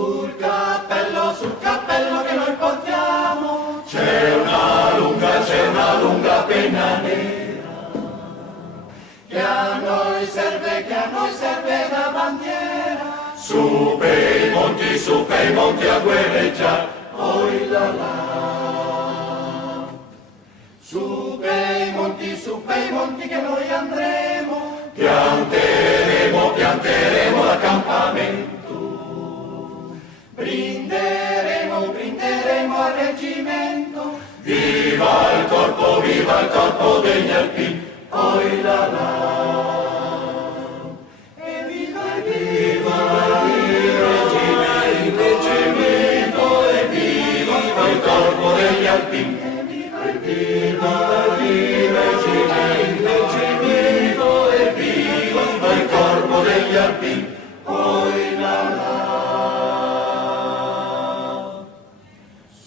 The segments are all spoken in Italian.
sul cappello che noi portiamo, c'è una lunga penna nera, che a noi serve da bandiera, su per i monti a guerreggiare, oi là là. Su per i monti che noi andremo, pianteremo l'accampamento, brinderemo al reggimento, viva il corpo degli alpini, oi là là. E viva il reggimento, e viva il corpo degli alpini. Viva il reggimento e viva il corpo degli alpini, oi là là.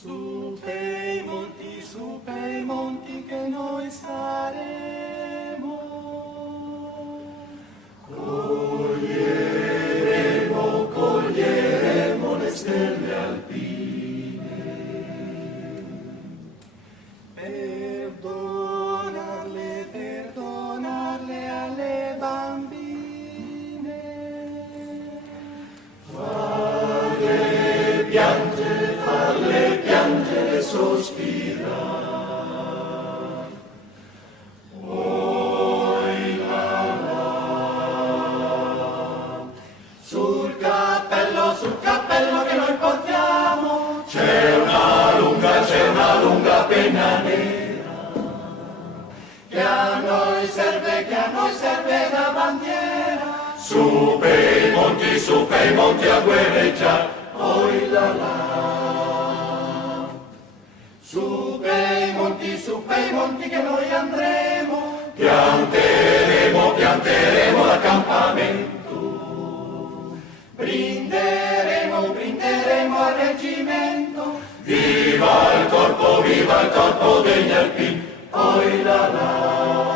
Su per i monti che noi saremo, coglieremo le stelle alpine. Perdonarle alle bambine, farle piangere, sospirare, oi là là. Sul cappello che noi portiamo, c'è una lunga penna nera, che a noi serve da bandiera, su per i monti a guerreggiare, oi là là. Su per i monti che noi andremo, pianteremo l'accampamento, brinderemo al reggimento, viva il corpo degli alpini, oi là là.